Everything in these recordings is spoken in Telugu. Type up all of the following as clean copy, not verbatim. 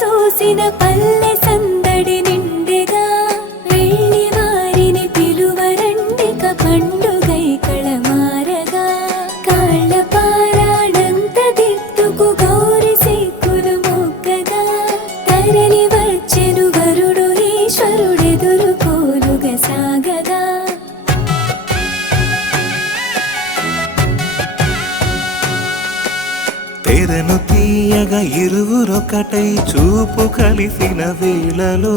చూసిన పల్లె సందడి నిండెగా వెళ్ళి వారిని పిలువరండిక పండుగై కళమారగా కాళ్ళ పారాడంత దిద్దుకు గౌరి సిక్కులు మొక్కగా తరలి వచ్చెను వరుడు ఈశ్వరుడెదురు పోలుగా సాగగా తెరను తీయగా ఇరువురొకటై చూపు కలిసిన వేళలో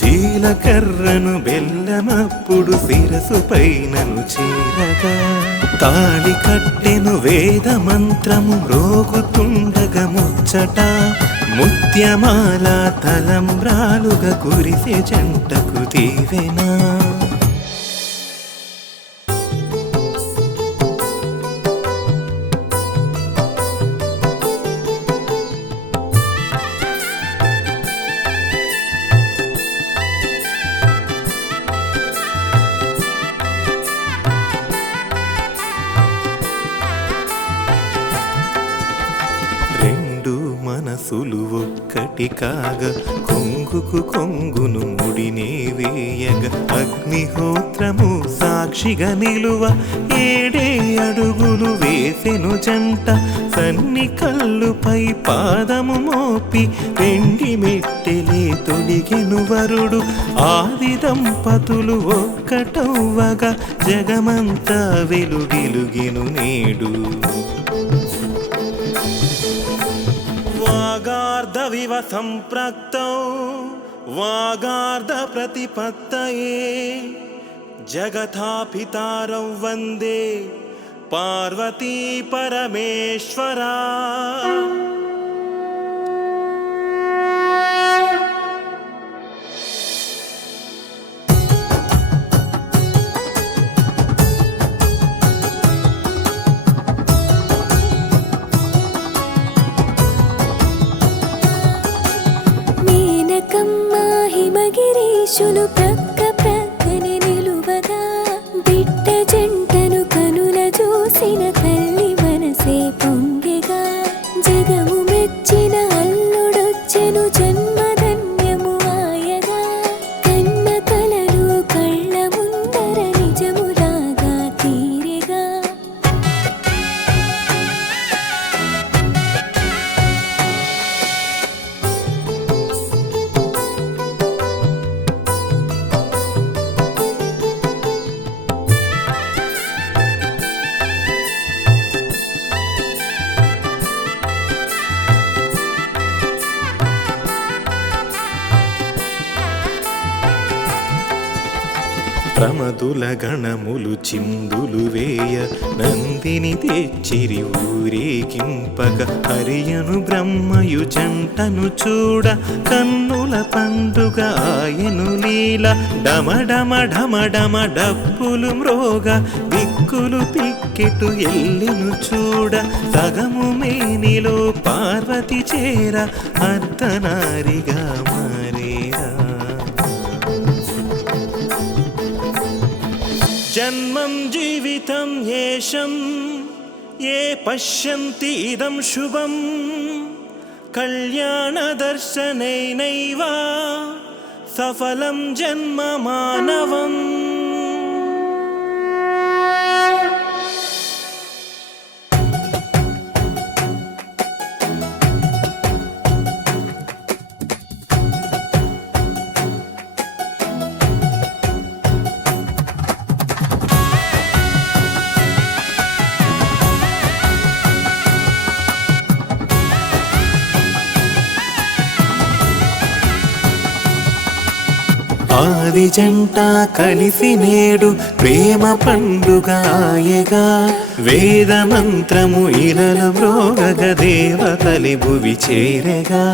జీలకర్రను బెల్లమప్పుడు శిరసు పైనను చేరగా తాళి కట్టెను వేద మంత్రము రోగుతుండగా ముచ్చట ముత్యమాల తలంబ్రాలుగా కురిసే జంటకు దీవెనా మనసులు ఒక్కటి కాగా కొంగుకు కొంగును ముడినే వేయగా అగ్నిహోత్రము సాక్షిగా నిలువ 7 అడుగులు వేసెను జంట సన్ని కళ్ళుపై పాదము మోపి వెండి మెట్టెలే తొడిగెను వరుడు ఆది దంపతులు ఒక్కటవ్వగా జగమంతా వెలుగిలుగెను నేడు వాగార్ధవివ సంప్రక్తౌ వాగార్ధ ప్రతిపత్తయే జగతాపితారౌ వందే పార్వతీ పరమేశ్వరా హిమగిరీశులు ప్రక్క ప్రక్కనే నిలువగా బిడ్డ జంటను కనుల చూసిన తల్లి మనసే పొంగెగా జగము మెచ్చిన అల్లుడొచ్చెను జన్మధన్యము ఆయగా కన్న కలలు కళ్ళ ముందర నిజములాగా తీరెగా ప్రమదుల గణములు చిందులు వేయ నందిని తెచ్చిరి ఊరేగింపగ హరియను బ్రహ్మయు జంటను చూడ కన్నుల పండుగ ఆయను లీల డమడమ ఢమడమ డప్పులు మ్రోగ దిక్కులు పిక్కెటు ఎల్లిను చూడ సగము మేనిలో పార్వతి చేర అర్ధనారిగా మారేరా జన్మం జీవితం యేషం ఏ పశ్యంతి ఇదం శుభం కళ్యాణ దర్శనైనైవ సఫలం జన్మ మానవం ఆది జంట కలిసి నేడు ప్రేమ పండుగ ఆయగా వేద మంత్రము ఇలల మ్రోగగ దేవతలి భువి చేరగా